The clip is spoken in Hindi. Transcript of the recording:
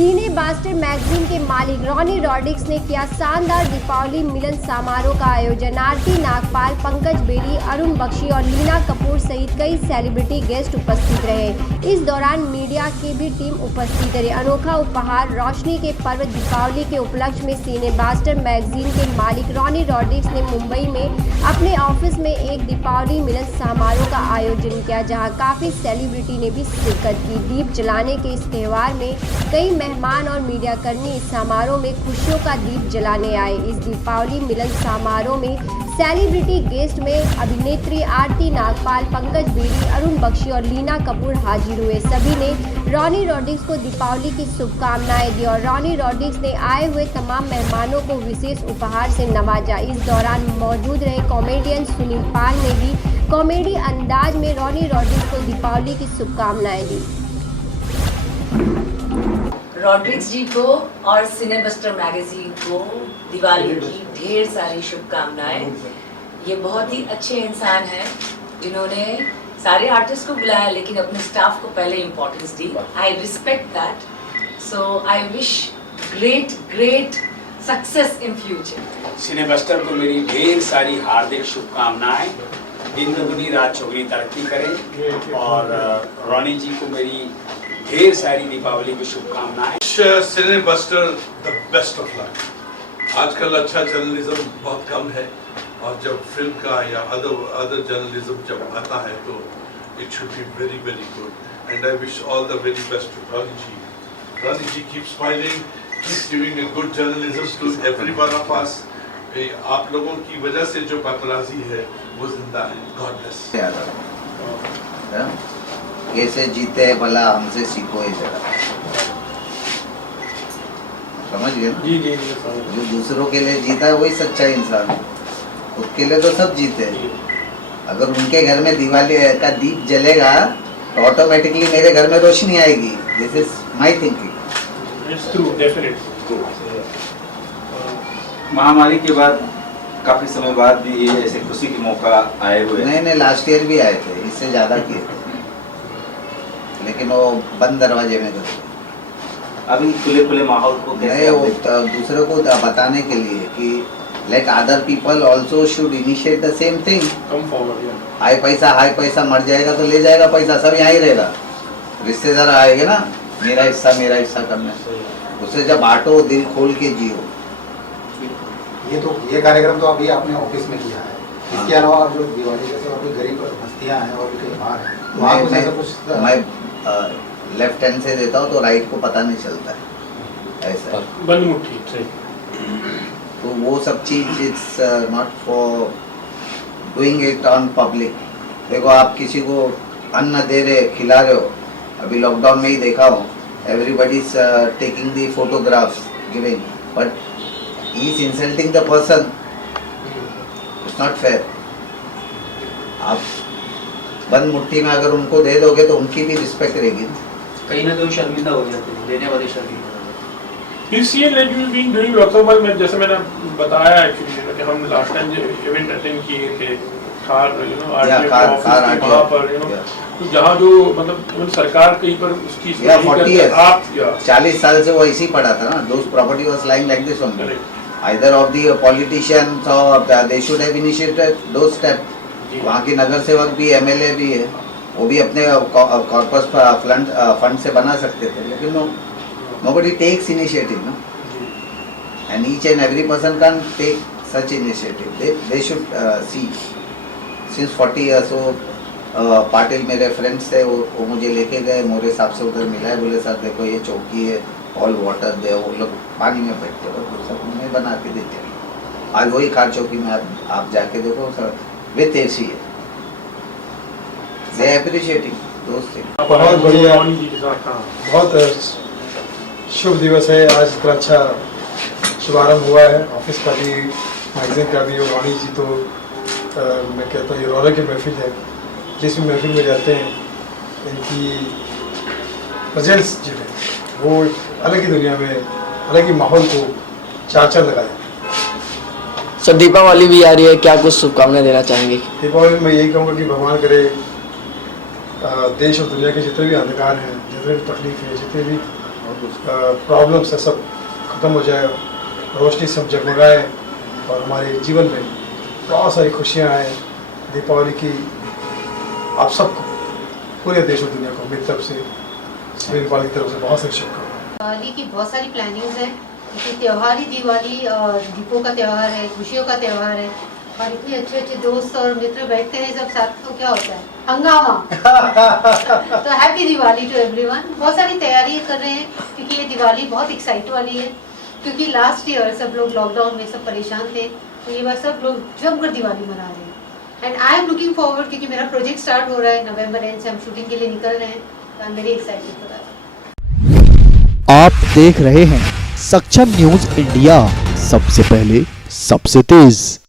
सीने बास्टर मैगजीन के मालिक रॉनी रॉड्रिक्स ने किया शानदार दीपावली मिलन समारोह का आयोजन। आरती नागपाल, पंकज बेदी, अरुण बख्शी और लीना कपूर सहित कई सेलिब्रिटी गेस्ट उपस्थित रहे। इस दौरान मीडिया की भी टीम उपस्थित रही। अनोखा उपहार रोशनी के पर्व दीपावली के उपलक्ष्य में सीने बास्टर मैगजीन के मालिक रॉनी रॉड्रिक्स ने मुंबई में अपने ऑफिस में एक दीपावली मिलन समारोह का आयोजन किया, जहां काफ़ी सेलिब्रिटी ने भी शिरकत की। दीप जलाने के इस त्यौहार में कई मेहमान और मीडियाकर्मी इस समारोह में खुशियों का दीप जलाने आए। इस दीपावली मिलन समारोह में सेलिब्रिटी गेस्ट में अभिनेत्री आरती नागपाल, पंकज बेदी, अरुण बख्शी और लीना कपूर हाजिर हुए। सभी ने रॉनी रॉड्रिक्स को दीपावली की शुभकामनाएं दी और रॉनी रॉड्रिक्स ने आए हुए तमाम मेहमानों को विशेष उपहार से नवाजा। इस दौरान मौजूद रहे कॉमेडियन सुनील पाल ने भी कॉमेडी अंदाज में रॉनी रॉड्रिक्स को दीपावली की शुभकामनाएं दी। रॉड्रिक्स जी को और सिनेबस्टर मैगजीन को दिवाली की ढेर सारी शुभकामनाएं। ये बहुत ही अच्छे इंसान हैं जिन्होंने सारे आर्टिस्ट को बुलाया लेकिन अपने स्टाफ को पहले इम्पोर्टेंस दी। I respect that, so I wish great success in future. Cinebuster को मेरी ढेर सारी हार्दिक शुभकामनाएं। दिन दुगनी रात चौगुनी तरक्की करें और रॉनी जी को मेरी ढेर सारी दीपावली की शुभकामनाएं। सिनेबस्टर द बेस्ट ऑफ लक। आजकल अच्छा जर्नलिज्म बहुत कम है और जब फिल्म का या अदर जर्नलिज्म जब आता है तो it should be very good and I wish all the very best to Ronny ji. Ronny ji keep smiling, keep giving a good journalism to every one of us. आप लोगों की वजह से जो पापराजी है वो जिंदा है। God bless. कैसे जीते भला हमसे सीखो ये जरा, समझ गए ना? जी जो दूसरों के लिए जीता है वही सच्चा इंसान है। खुद के लिए तो सब जीते हैं। अगर उनके घर में दिवाली का दीप जलेगा तो ऑटोमेटिकली मेरे घर में रोशनी आएगी। This is my thinking. It's true, definitely. महामारी के बाद काफी समय बाद भी ये ऐसे खुशी के मौका आए हुए। नहीं, लास्ट ईयर भी आए थे, इससे ज्यादा किए थे, लेकिन वो बंद दरवाजे में थे। अभी खुले माहौल को नहीं, वो दूसरों को बताने के लिए कि let other people also should initiate the same thing. Come forward. High पैसा मर जाएगा तो ले जाएगा पैसा, सब यहाँ ही रहेगा। रिश्तेदार आएंगे ना, मेरा हिस्सा करना। उससे जब बांटो, दिल खोल के जियो। ये कार्यक्रम तो अभी आपने ऑफिस में किया है। इसके अलावा जो दिवाली जैसे और भी गरीब हस्तियां हैं और भी बाहर हैं, मैं लेफ्ट हैंड से देता हूँ तो राइट को पता नहीं चलता है, ऐसा बंद मुट्ठी। तो वो सब चीज it's not for doing it on public. देखो, आप किसी को अन्न दे रहे, खिला रहे हो, अभी लॉकडाउन में ही देखा हो, everybody is taking the photographs giving, but he is insulting the person. It's not fair. आप बंद मुट्ठी में अगर उनको दे दोगे तो उनकी भी रिस्पेक्ट रहेगी। कहीं ना कहीं शर्मिंदा हो जाते हैं, देने वाले शर्मिंदा। इस ये like you being doing lots of work. जैसे मैंने बताया एक्चुअली कि हम लास्ट टाइम जो इवेंट अटेंड किए थे कार वहाँ पर तो जहाँ जो मतलब सरकार कहीं पर उसकी 40 साल से वो ऐसे ही पड़ा था ना। Those property was lying like this only. Either of the politicians or they should have initiated those steps. वहाँ की नगर सेवक भी, MLA भी है, वो भी अपने कॉर्पस फंड से बना सकते थे, लेकिन nobody takes initiative, ना? And each and every person can take such initiative. They should see. Since 40 years वो पाटिल मेरे फ्रेंड्स थे, वो मुझे लेके गए, मोरे साहब से उधर मिला है, बोले सर देखो ये चौकी है, ऑल वाटर दे, वो लोग पानी में बैठते हो, तो सब उन्हें बना के देते हैं। आज वही कार चौकी में आप जाके देखो सर, विथ AC है। दे अप्रिशिएटिंग दोस्त थे। बहुत बढ़िया, बहुत शुभ दिवस है आज। इतना अच्छा शुभारंभ हुआ है ऑफिस का भी, मैगजीन का भी। और रॉनी जी तो मैं कहता हूँ ये रौनक की महफिल है। जिस भी महफिल में जाते हैं इनकी प्रेजेंस जो है वो अलग ही दुनिया में, अलग ही माहौल को चार लगाए। सर दीपावली भी आ रही है, क्या कुछ शुभकामनाएं देना चाहेंगे? दीपावली में यही कहूँगा कि भगवान करे देश और दुनिया के जितने भी अंधकार हैं, जितने भी तकलीफ है, जितने भी प्रॉब्लम्स है सब खत्म हो जाए, रोशनी सब जगमगाए और हमारे जीवन में बहुत सारी खुशियाँ आए। दीपावली की आप सबको, पूरे देश और दुनिया को मेरी तरफ से, सुनील पाल की तरफ से बहुत सारी शुभकामनाएं। दिवाली की बहुत सारी प्लानिंग्स हैं, क्योंकि त्यौहार ही दिवाली दीपों का त्यौहार है, खुशियों का त्यौहार है, और इतने अच्छे अच्छे दोस्त और मित्र बैठते हैं सब साथ, तो क्या होता है, हंगामा। तो हैप्पी दिवाली टू एवरीवन। बहुत सारी तैयारी कर रहे हैं, क्योंकि ये दिवाली बहुत एक्साइट वाली है, क्योंकि लास्ट ईयर सब लोग लॉकडाउन में सब परेशान थे, तो ये बार सब लोग जमकर दिवाली मना रहे हैं। And I am looking forward, क्योंकि मेरा प्रोजेक्ट स्टार्ट हो रहा है, नवंबर एंड से हम शूटिंग के लिए निकल रहे हैं, तो I am very excited for that. आप देख रहे हैं सक्षम न्यूज इंडिया, सबसे पहले सबसे तेज।